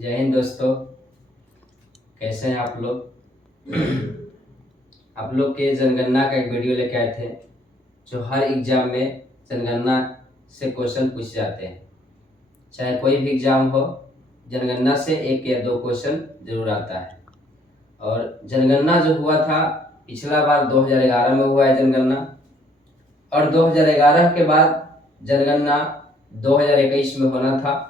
जय हिंद दोस्तों। कैसे हैं आप लोग? आप लोग के जनगणना का एक वीडियो लेके आए थे जो हर एग्जाम में जनगणना से क्वेश्चन पूछ जाते हैं। चाहे कोई भी एग्जाम हो, जनगणना से एक या दो क्वेश्चन जरूर आता है। और जनगणना जो हुआ था पिछला बार 2011 में हुआ है जनगणना, और 2011 के बाद जनगणना 2021 में होना था।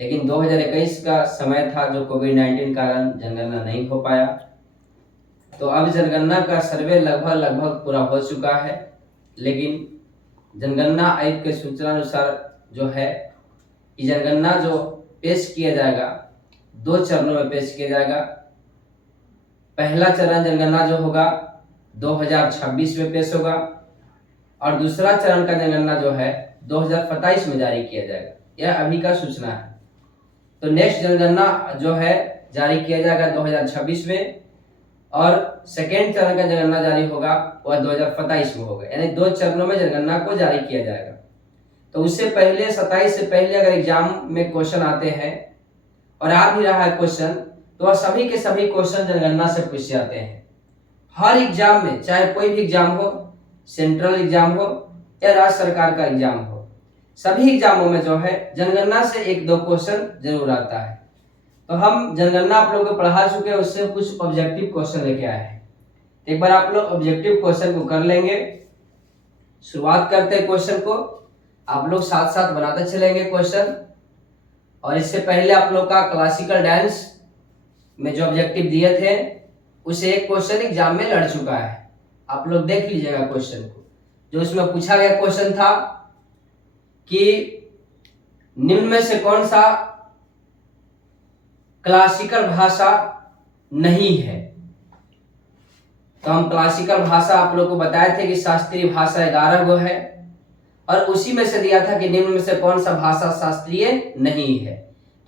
लेकिन 2021 का समय था जो कोविड-19 कारण जनगणना नहीं हो पाया। तो अब जनगणना का सर्वे लगभग पूरा हो चुका है। लेकिन जनगणना आयुक्त के सूचना अनुसार जो है कि जनगणना जो पेश किया जाएगा, दो चरणों में पेश किया जाएगा। पहला चरण जनगणना जो होगा 2026 में पेश होगा, और दूसरा चरण का जनगणना जो है 2027 में जारी किया जाएगा। यह अभी का सूचना है। तो नेक्स्ट जनगणना जो है जारी किया जाएगा 2026 में, और सेकेंड चरण का जनगणना जारी होगा वह 2027 में होगा। यानी दो चरणों में जनगणना को जारी किया जाएगा। तो उससे पहले 27 से पहले अगर एग्जाम में क्वेश्चन आते हैं और आ भी रहा है क्वेश्चन, तो वह सभी के सभी क्वेश्चन जनगणना से पूछ जाते हैं। हर एग्जाम में, चाहे कोई भी एग्जाम हो, सेंट्रल एग्जाम हो या राज्य सरकार का एग्जाम हो, सभी एग्जामों में जो है जनगणना से एक दो क्वेश्चन जरूर आता है। तो हम जनगणना आप लोगों को पढ़ा चुके हैं, उससे कुछ ऑब्जेक्टिव क्वेश्चन लेके आए हैं। एक बार आप लोग ऑब्जेक्टिव क्वेश्चन को कर लेंगे। शुरुआत करते हैं क्वेश्चन को। आप लोग साथ साथ बनाते चलेंगे क्वेश्चन। और इससे पहले आप लोग का क्लासिकल डांस में जो ऑब्जेक्टिव दिए थे उसे एक क्वेश्चन एग्जाम में लड़ चुका है। आप लोग देख लीजिएगा क्वेश्चन को। जो उसमें पूछा गया क्वेश्चन था कि निम्न में से कौन सा क्लासिकल भाषा नहीं है। तो हम क्लासिकल भाषा आप लोग को बताए थे कि शास्त्रीय भाषा 11 गो है, और उसी में से दिया था कि निम्न में से कौन सा भाषा शास्त्रीय नहीं है।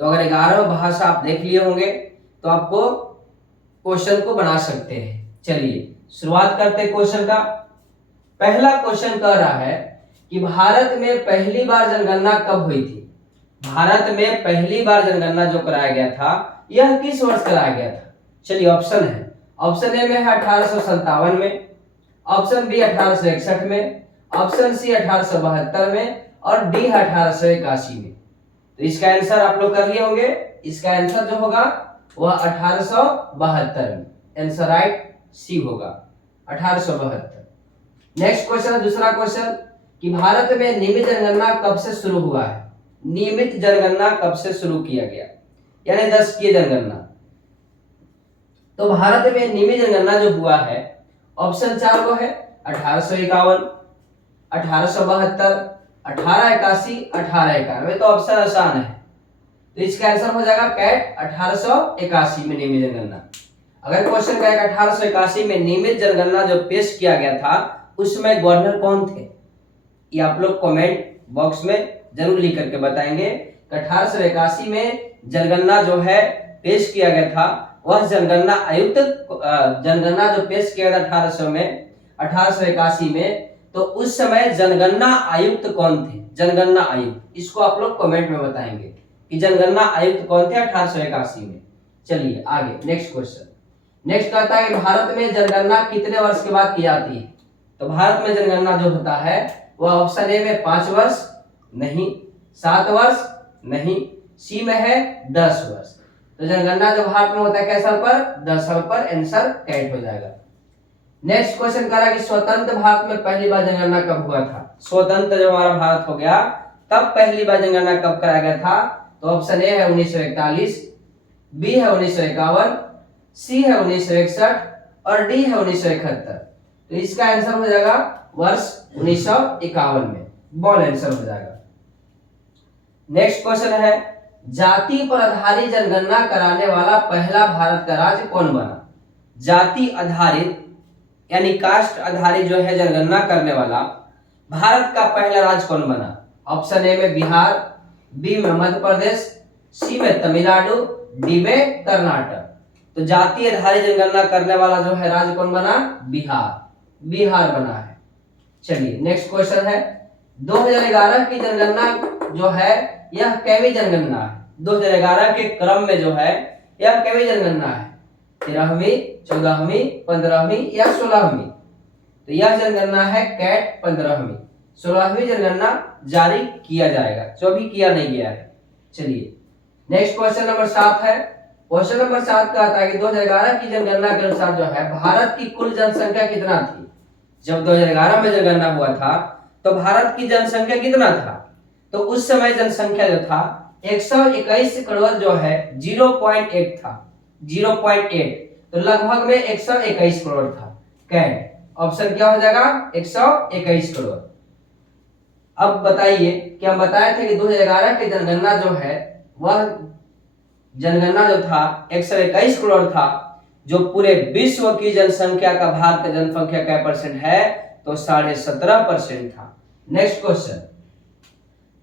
तो अगर 11 भाषा आप देख लिए होंगे तो आपको क्वेश्चन को बना सकते हैं। चलिए शुरुआत करते हैं क्वेश्चन का। पहला क्वेश्चन कह रहा है कि भारत में पहली बार जनगणना कब हुई थी। भारत में पहली बार जनगणना जो कराया गया था यह किस वर्ष कराया गया था। चलिए ऑप्शन है। ऑप्शन ए में है 1857 में, ऑप्शन बी 1861 में, ऑप्शन सी 1872 में, और डी 1881 में। तो इसका आंसर आप लोग कर लिए होंगे। इसका आंसर जो होगा वह 1872 में। आंसर राइट सी होगा 1872। नेक्स्ट क्वेश्चन, दूसरा क्वेश्चन कि भारत में नियमित जनगणना कब से शुरू हुआ है। नियमित जनगणना कब से शुरू किया गया, यानी दशकीय जनगणना। तो भारत में नियमित जनगणना जो हुआ है, ऑप्शन 4 को है 1851, 1872, 1881, 1891। तो ऑप्शन आसान है, तो इसका आंसर हो जाएगा कैट 1881 में नियमित जनगणना। अगर क्वेश्चन कहेगा 1881 में नियमित जनगणना जो पेश किया गया था उसमें गवर्नर कौन थे, ये आप लोग कमेंट बॉक्स में जरूर लिख करके बताएंगे। 1881 में जनगणना जो है पेश किया गया था, वह जनगणना आयुक्त जनगणना जो पेश किया गया 1800 में 1881 में, तो उस समय जनगणना आयुक्त कौन थे। जनगणना आयुक्त, इसको आप लोग कमेंट में बताएंगे कि जनगणना आयुक्त कौन थे 1881 में। चलिए आगे नेक्स्ट क्वेश्चन। नेक्स्ट कहता है कि भारत में जनगणना कितने वर्ष के बाद की जाती है। तो भारत में जनगणना जो होता है वह ऑप्शन ए में 5 वर्ष नहीं, 7 वर्ष नहीं, सी में है 10 वर्ष। तो जनगणना जो भारत में होता है कैसे साल पर, 10 साल पर। आंसर कैट हो जाएगा। नेक्स्ट क्वेश्चन कह रहा है कि स्वतंत्र भारत में पहली बार जनगणना कब हुआ था। स्वतंत्र जब हमारा भारत हो गया तब पहली बार जनगणना कब कराया गया था। तो ऑप्शन ए है 1941, बी है 1951, सी है 1961, और डी है 1971। तो इसका आंसर हो जाएगा वर्ष 1951 में। बॉल आंसर हो जाएगा। नेक्स्ट क्वेश्चन है जाति पर आधारित जनगणना कराने वाला पहला भारत का राज्य कौन बना। जाति आधारित यानी कास्ट आधारित जो है जनगणना करने वाला भारत का पहला राज्य कौन बना। ऑप्शन ए में बिहार, बी में मध्य प्रदेश, सी में तमिलनाडु, डी में कर्नाटक। तो जाति आधारित जनगणना करने वाला जो है राज्य कौन बना, बिहार। बिहार बना है। चलिए नेक्स्ट क्वेश्चन है 2011 की जनगणना जो है यह कैवी जनगणना है। 2011 के क्रम में जो है यह केवी जनगणना है, 13वीं, 14वीं, 15वीं या 16वीं। तो यह जनगणना है कैट 15वीं। 16वीं जनगणना जारी किया जाएगा, जो अभी किया नहीं गया है। चलिए नेक्स्ट क्वेश्चन नंबर 7 है। क्वेश्चन नंबर 7 कहता है कि 2011 की जनगणना के अनुसार जो है भारत की कुल जनसंख्या कितना थी। जब 2011 में जनगणना हुआ था तो भारत की जनसंख्या कितना था, तो उस समय जनसंख्या जो था 121 करोड़ जो है 0.8 था, 0.8, तो लगभग में 121 करोड़ था। कैट ऑप्शन क्या हो जाएगा, 121 करोड़। अब बताइए कि हम बताए थे कि 2011 की जनगणना जो है वह जनगणना जो था 121 करोड़ था, जो पूरे विश्व की जनसंख्या का भारत की जनसंख्या क्या परसेंट है, तो 17.5% था। नेक्स्ट क्वेश्चन,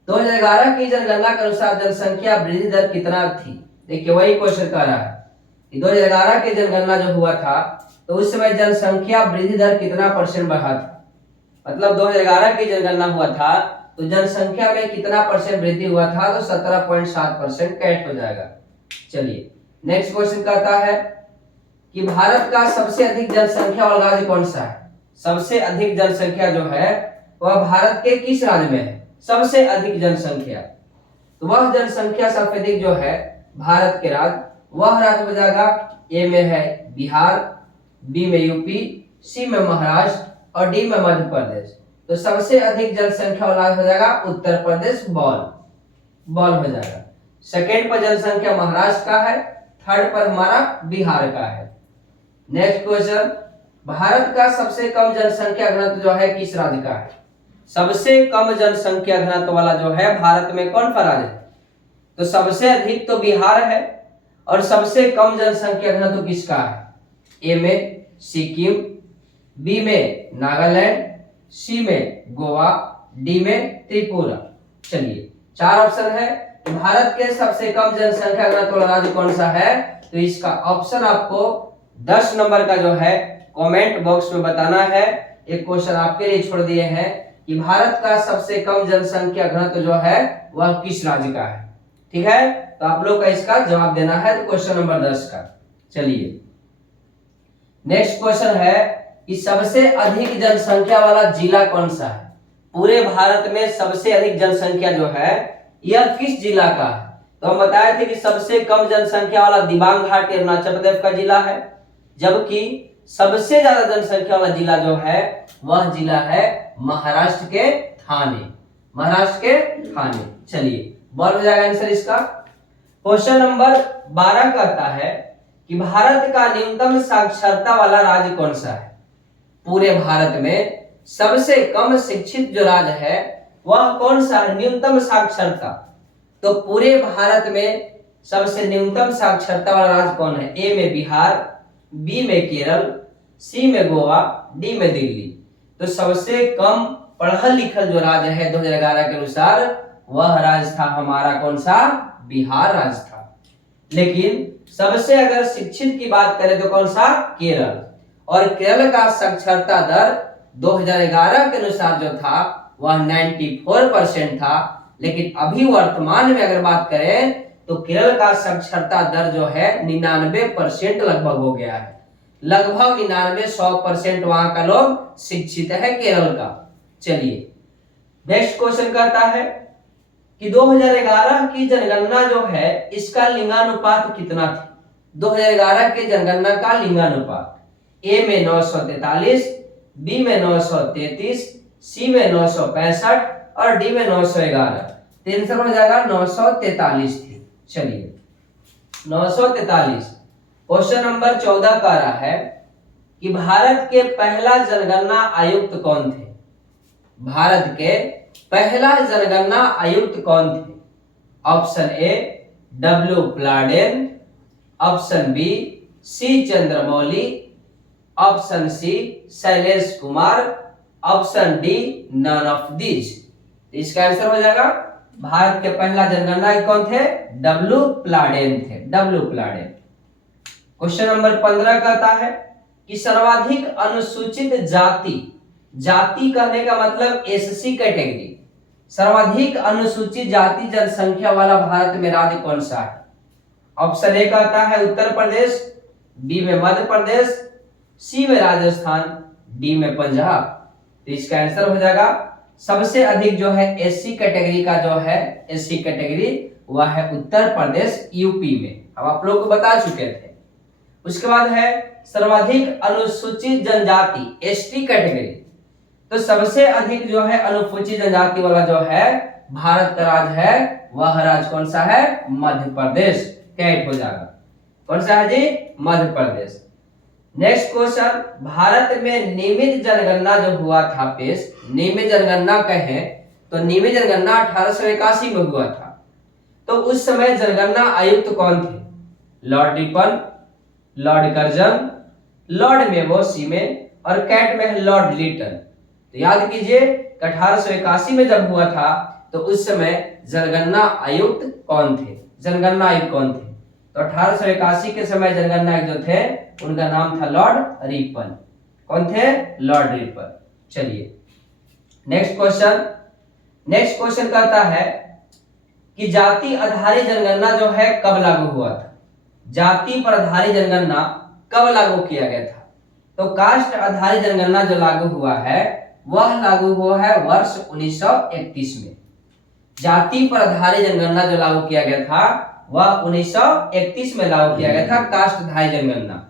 2011 की जनगणना के अनुसार जनसंख्या वृद्धि दर कितना थी। देखिए वही क्वेश्चन कह रहा है कि 2011 की जनगणना जो हुआ था तो उस समय जनसंख्या वृद्धि दर कितना परसेंट बढ़ा था। मतलब 2011 की जनगणना हुआ था तो जनसंख्या में कितना परसेंट वृद्धि हुआ था, तो 17.7% कैट हो जाएगा। चलिए नेक्स्ट क्वेश्चन कहता है कि भारत का सबसे अधिक जनसंख्या वाला राज्य कौन सा है। सबसे अधिक जनसंख्या जो है वह भारत के किस राज्य में है, सबसे अधिक जनसंख्या, तो वह जनसंख्या सबसे अधिक जो है भारत के राज्य, वह राज्य हो जाएगा ए में है बिहार, बी में यूपी, सी में महाराष्ट्र और डी में मध्य प्रदेश। तो सबसे अधिक जनसंख्या वाला हो जाएगा उत्तर प्रदेश, बॉल हो जाएगा। सेकेंड पर जनसंख्या महाराष्ट्र का है, थर्ड पर हमारा बिहार का है। नेक्स्ट क्वेश्चन, भारत का सबसे कम जनसंख्या घनत्व जो है किस राज्य का है। सबसे कम जनसंख्या घनत्व वाला जो है भारत में कौन सा राज्य है, तो सबसे अधिक तो बिहार है और सबसे कम जनसंख्या घनत्व किसका है, ए में सिक्किम, बी में नागालैंड, सी में गोवा, डी में त्रिपुरा। चलिए 4 ऑप्शन है कि भारत के सबसे कम जनसंख्या घनत्व वाला राज्य कौन सा है, तो इसका ऑप्शन आपको 10 नंबर का जो है कमेंट बॉक्स में बताना है। एक क्वेश्चन आपके लिए छोड़ दिए हैं कि भारत का सबसे कम जनसंख्या घनत्व जो है वह किस राज्य का है। ठीक है, तो आप लोग का इसका जवाब देना है, तो क्वेश्चन नंबर 10 का। चलिए नेक्स्ट क्वेश्चन है कि सबसे अधिक जनसंख्या वाला जिला कौन सा है। पूरे भारत में सबसे अधिक जनसंख्या जो है यह किस जिला का है, तो हम बताए थे कि सबसे कम जनसंख्या वाला दिबांग घाटी अरुणाचल प्रदेश का जिला है, जबकि सबसे ज्यादा जनसंख्या वाला जिला जो है वह जिला है महाराष्ट्र के ठाणे, महाराष्ट्र के ठाणे। चलिए बॉल हो जाएगा आंसर इसका। क्वेश्चन नंबर 12 कहता है कि भारत का न्यूनतम साक्षरता वाला राज्य कौन सा है। पूरे भारत में सबसे कम शिक्षित जो राज्य है वह कौन सा है, न्यूनतम साक्षरता। तो पूरे भारत में सबसे न्यूनतम साक्षरता वाला राज्य कौन है, ए में बिहार, बी में केरल, सी में गोवा, डी में दिल्ली। तो सबसे कम पढ़ल लिखल जो राज्य है 2011 के अनुसार वह राज्य था हमारा कौन सा, बिहार राज्य था। लेकिन सबसे अगर शिक्षित की बात करें तो कौन सा, केरल। और केरल का साक्षरता दर 2011 के अनुसार जो था वह 94% था, लेकिन अभी वर्तमान में अगर बात करें तो केरल का साक्षरता दर जो है 99% लगभग हो गया है। लगभग 99-100% वहां का लोग शिक्षित है केरल का। चलिए नेक्स्ट क्वेश्चन कहता है कि 2011 की जनगणना जो है इसका लिंगानुपात कितना था। 2011 के जनगणना का लिंगानुपात, ए में 943, बी में 933, सी में 965 और डी में 911। तो आंसर हो जाएगा 943 थी। चलिए 943। क्वेश्चन नंबर 14 कह रहा है कि भारत के पहला जनगणना आयुक्त कौन थे। भारत के पहला जनगणना आयुक्त कौन थे। Option A W Plowden, option B C Chandramouli, option C Shailesh Kumar, option D none of this. इसका आंसर हो जाएगा भारत के पहला जनगणना कौन थे, डब्ल्यू प्लाडेन थे, डब्ल्यू प्लाडेन। क्वेश्चन नंबर 15 कहता है कि सर्वाधिक अनुसूचित जाति, जाति कहने का मतलब एससी कैटेगरी, सर्वाधिक अनुसूचित जाति जनसंख्या वाला भारत में राज्य कौन सा है? ऑप्शन ए कहता है उत्तर प्रदेश, बी में मध्य प्रदेश, सी में राजस्थान, डी में पंजाब। तो इसका आंसर हो जाएगा सबसे अधिक जो है एससी कैटेगरी का जो है एससी कैटेगरी वह है उत्तर प्रदेश यूपी में। अब आप लोग को बता चुके थे। उसके बाद है सर्वाधिक अनुसूचित जनजाति एसटी कैटेगरी। तो सबसे अधिक जो है अनुसूचित जनजाति वाला जो है भारत का राज्य है वह राज्य कौन सा है? मध्य प्रदेश। कैट हो जाएगा। कौन सा है जी? मध्य प्रदेश। नेक्स्ट क्वेश्चन, भारत में नियमित जनगणना जो हुआ था पेश, नियमित जनगणना कहे तो नियमित जनगणना 1881 में हुआ था। तो उस समय जनगणना आयुक्त कौन थे? Lord Ripon, Lord Curzon, Lord मेबो सीमेन और कैट में है लॉर्ड लिटन। तो याद कीजिए 1881 में जब हुआ था तो उस समय जनगणना आयुक्त कौन थे? जनगणना आयुक्त कौन थे? तो 1881 के समय जनगणना आयुक्त जो थे उनका नाम था लॉर्ड रिपन। कौन थे? Lord Ripon. चलिए नेक्स्ट क्वेश्चन। नेक्स्ट क्वेश्चन कहता है कि जाति आधारित जनगणना जो है कब लागू हुआ था? जाति पर आधारित जनगणना कब लागू किया गया था? तो कास्ट आधारित जनगणना जो लागू हुआ है वह लागू हुआ है वर्ष 1931 में। जाति पर आधारित जनगणना जो लागू किया गया था वह 1931 में लागू किया गया था कास्ट आधारित जनगणना।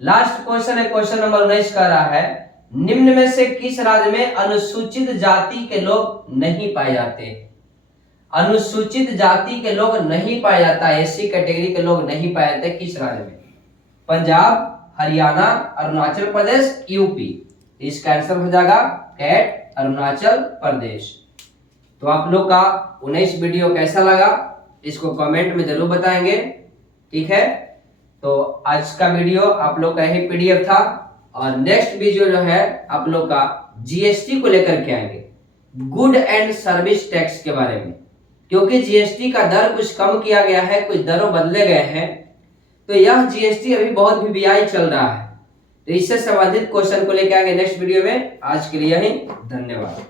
लास्ट क्वेश्चन है क्वेश्चन नंबर 19 कह रहा है निम्न में से किस राज्य में अनुसूचित जाति के लोग नहीं पाए जाते? अनुसूचित जाति के लोग नहीं पाए जाता, एससी कैटेगरी के लोग नहीं पाए जाते किस राज्य में? पंजाब, हरियाणा, अरुणाचल प्रदेश, यूपी। इसका आंसर हो जाएगा कैट अरुणाचल प्रदेश। तो आप लोग का 19 वीडियो कैसा लगा इसको कमेंट में जरूर बताएंगे। ठीक है, तो आज का वीडियो आप लोग का यही पीडीएफ था और नेक्स्ट वीडियो जो है आप लोग का जीएसटी को लेकर के आएंगे, गुड एंड सर्विस टैक्स के बारे में। क्योंकि जीएसटी का दर कुछ कम किया गया है, कुछ दरों बदले गए हैं, तो यह जीएसटी अभी बहुत वीवीआई चल रहा है। तो इससे संबंधित क्वेश्चन को लेकर आएंगे नेक्स्ट वीडियो में। आज के लिए यही, धन्यवाद।